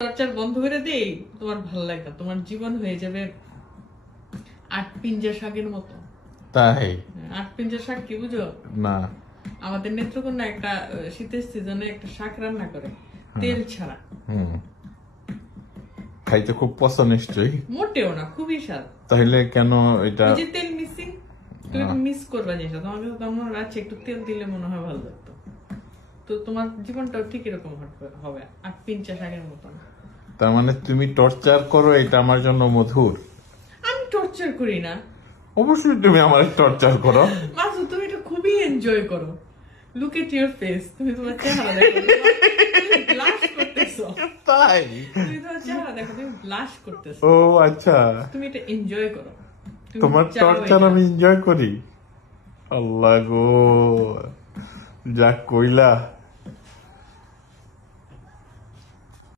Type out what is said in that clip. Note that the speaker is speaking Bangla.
টর্চার বন্ধ করে দেই, তোমার ভালো লাগবে, তোমার জীবন হয়ে যাবে ৮ পিঞ্জা শাকের মতো। তাই ৮ পিঞ্জা শাক কি বুঝো? না, আমাদের নেত্রকোনা একটা শীতের সিজনে একটা শাক রান্না করে তেল ছাড়া। খাইতে খুব পছন্দ নিশ্চয়ই। মোটেও না, খুবই স্বাদ। তাহলে কেন এটা যে তেল মিসিং, তুমি মিস করবা জিনিসটা। তোমার কাছে তোমার আছে একটু তেল দিলে মনে হয় ভালো লাগতো। তো তোমার জীবনটাও ঠিক এরকম হবে ৮ পিঞ্জা শাকের মতন। তার মানে তুমি টর্চার করো, এটা আমার জন্য মধুর। আমি টর্চার করি না। অবশ্যই তুমি আমার টর্চার করো। মাসু, তুমি এটা খুবই এনজয় করো। লুক এট ইউর ফেস, তুমি তোমার চেহারা দেখো, তুমি ব্লাশ করতেছো। তাই তুমি তোমার চেহারা দেখো, তুমি ব্লাশ করতেছো। ও আচ্ছা, তুমি এটা এনজয় করো। তুমি তোমার চাও টর্চার এটা। আমি এনজয় করি। আল্লাহ গো, যা কইলা।